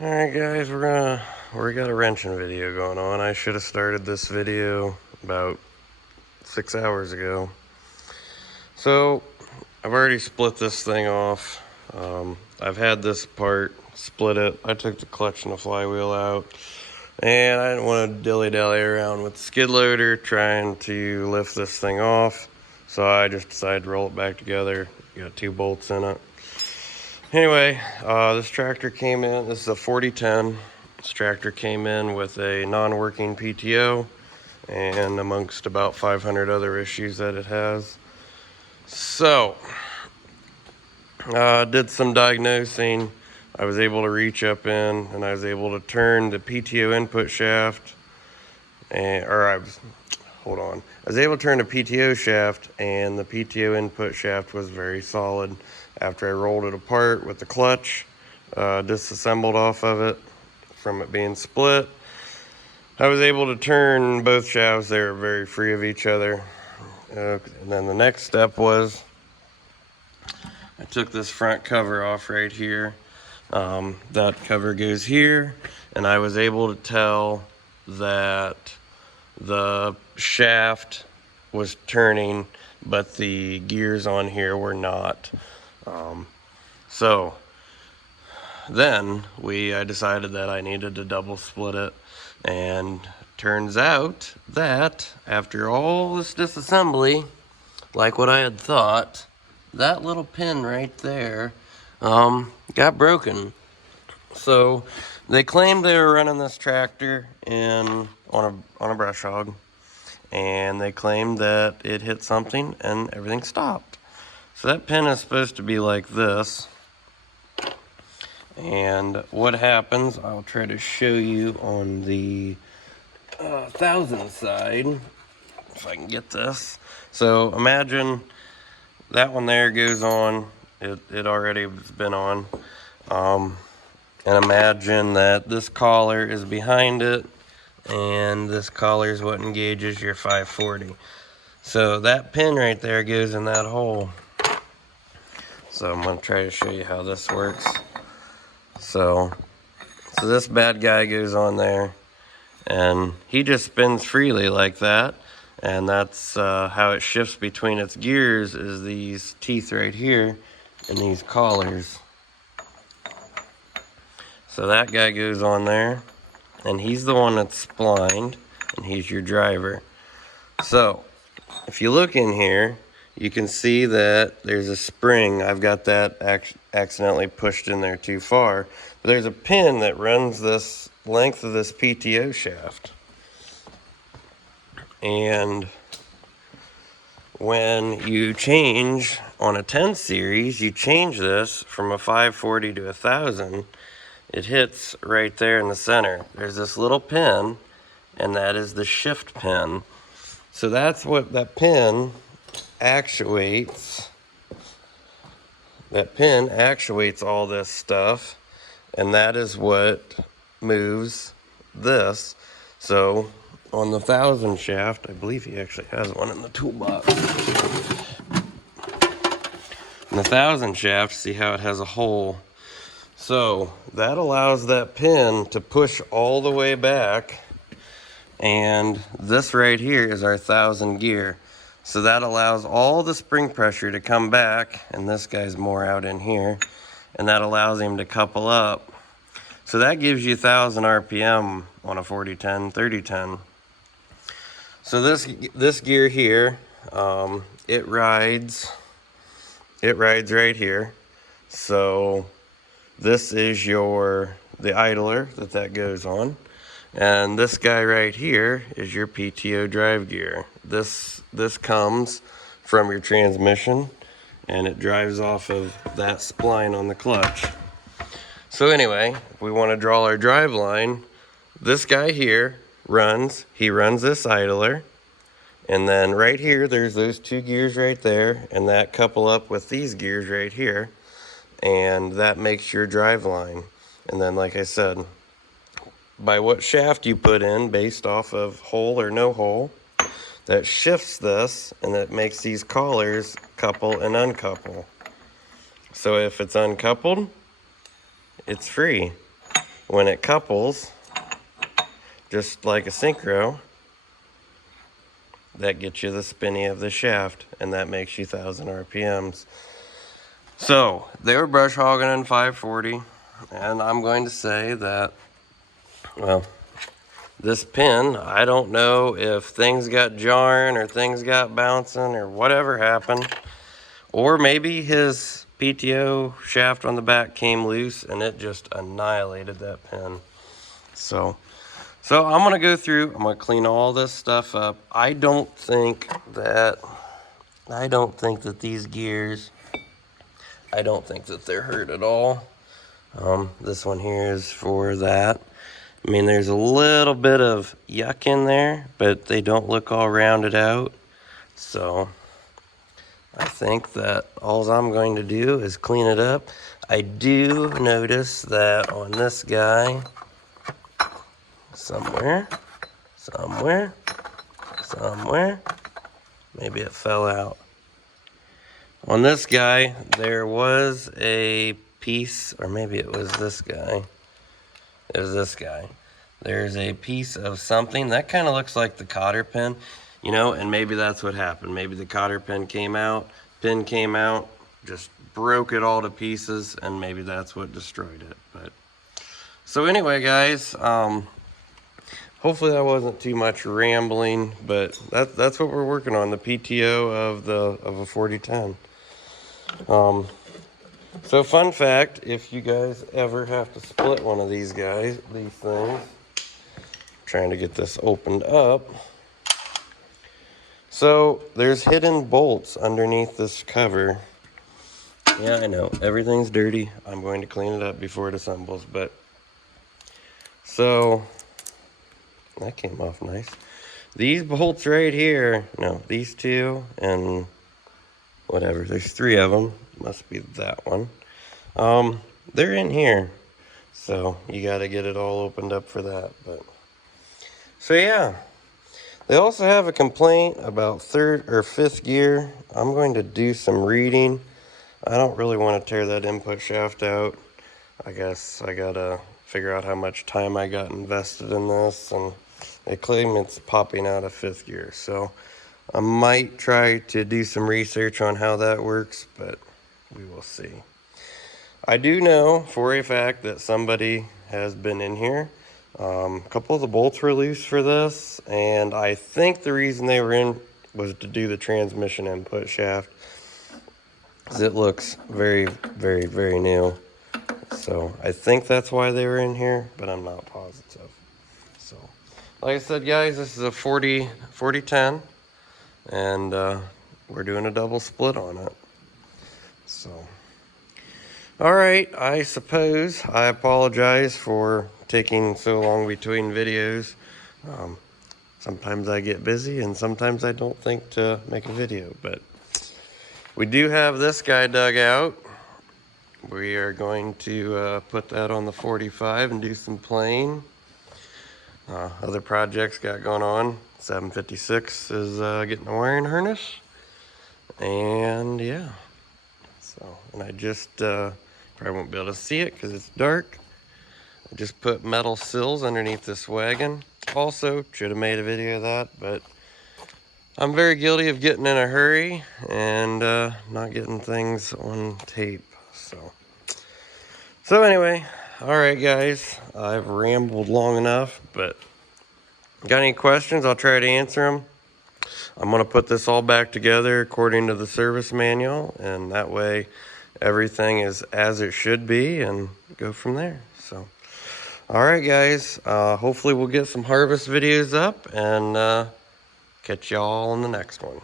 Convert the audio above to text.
Alright guys, we got a wrenching video going on. I should have started this video about 6 hours ago. So I've already split this thing off. I've had this part, split it. I took the clutch and the flywheel out, and I didn't want to dilly-dally around with the skid loader trying to lift this thing off, so I just decided to roll it back together. Got 2 bolts in it. Anyway, this tractor came in. This is a 4010. This tractor came in with a non-working PTO and amongst about 500 other issues that it has. So, did some diagnosing. I was able to reach up in and I was able to turn the PTO input shaft, I was able to turn the PTO shaft, and the PTO input shaft was very solid. After I rolled it apart with the clutch, disassembled off of it from it being split, I was able to turn both shafts. They were very free of each other. And then the next step was I took this front cover off right here. That cover goes here, and I was able to tell that the shaft was turning, but the gears on here were not. So then I decided that I needed to double split it, and turns out that after all this disassembly, like what I had thought, that little pin right there got broken. So they claimed they were running this tractor on a brush hog, and they claimed that it hit something and everything stopped. So that pin is supposed to be like this. And what happens, I'll try to show you on the 1000 side, if I can get this. So imagine that one there goes on. It already has been on. And imagine that this collar is behind it, and this collar is what engages your 540. So that pin right there goes in that hole. So I'm going to try to show you how this works. So this bad guy goes on there, and he just spins freely like that, and that's how it shifts between its gears, is these teeth right here and these collars. So that guy goes on there, and he's the one that's splined, and he's your driver. So if you look in here, you can see that there's a spring. I've got that accidentally pushed in there too far. But there's a pin that runs this length of this PTO shaft. And when you change on a 10 series, you change this from a 540 to 1000, it hits right there in the center. There's this little pin, and that is the shift pin. So that's what that pin actuates. That pin actuates all this stuff, and that is what moves this. So on the 1000 shaft, I believe he actually has one in the toolbox. In the 1000 shaft, see how it has a hole? So that allows that pin to push all the way back, and this right here is our 1000 gear. So that allows all the spring pressure to come back, and this guy's more out in here, and that allows him to couple up. So that gives you 1000 RPM on a 4010, 3010. So this gear here, it rides right here. So this is the idler that goes on. And this guy right here is your PTO drive gear. This comes from your transmission, and it drives off of that spline on the clutch. So anyway, if we want to draw our drive line, this guy here runs this idler, and then right here there's those 2 gears right there, and that couple up with these gears right here, and that makes your drive line. And then, like I said, by what shaft you put in, based off of hole or no hole, that shifts this, and that makes these collars couple and uncouple. So if it's uncoupled, it's free. when it couples, just like a synchro, that gets you the spinny of the shaft, and that makes you 1,000 RPMs. So they were brush hogging in 540, and I'm going to say that, well, this pin, I don't know if things got jarring or things got bouncing or whatever happened, or maybe his PTO shaft on the back came loose and it just annihilated that pin. So I'm gonna go through, I'm gonna clean all this stuff up. I don't think that these gears, I don't think that they're hurt at all. This one here is for that. I mean, there's a little bit of yuck in there, but they don't look all rounded out. So I think that all I'm going to do is clean it up. I do notice that on this guy, somewhere, maybe it fell out. On this guy, there was a piece, or maybe it was this guy. It was this guy. There's a piece of something that kind of looks like the cotter pin, you know, and maybe that's what happened. Maybe the cotter pin came out, just broke it all to pieces, and maybe that's what destroyed it. But so anyway, guys, hopefully that wasn't too much rambling, but that's what we're working on, the PTO of a 4010. So fun fact, if you guys ever have to split one of these things, trying to get this opened up. So there's hidden bolts underneath this cover. Yeah, I know, everything's dirty. I'm going to clean it up before it assembles, but so that came off nice. These bolts right here, no, these two and whatever, there's 3 of them, must be that one. They're in here, so you got to get it all opened up for that. But so yeah, they also have a complaint about 3rd or 5th gear. I'm going to do some reading. I don't really want to tear that input shaft out. I guess I gotta figure out how much time I got invested in this, and they claim it's popping out of 5th gear, so I might try to do some research on how that works, but we will see. I do know for a fact that somebody has been in here. A couple of the bolts were loose for this, and I think the reason they were in was to do the transmission input shaft, because it looks very, very, very new. So I think that's why they were in here, but I'm not positive. So like I said, guys, this is a 4010, and we're doing a double split on it. So all right, I suppose I apologize for taking so long between videos. Sometimes I get busy and sometimes I don't think to make a video, but we do have this guy dug out. We are going to put that on the 45 and do some playing. Other projects got going on. 756 is getting a wiring harness. And yeah, so, and I just, probably won't be able to see it because it's dark. I just put metal sills underneath this wagon. Also, should have made a video of that, but I'm very guilty of getting in a hurry and not getting things on tape. So anyway, all right, guys, I've rambled long enough, but got any questions? I'll try to answer them. I'm going to put this all back together according to the service manual, and that way everything is as it should be, and go from there. So all right, guys, hopefully we'll get some harvest videos up, and catch y'all in the next one.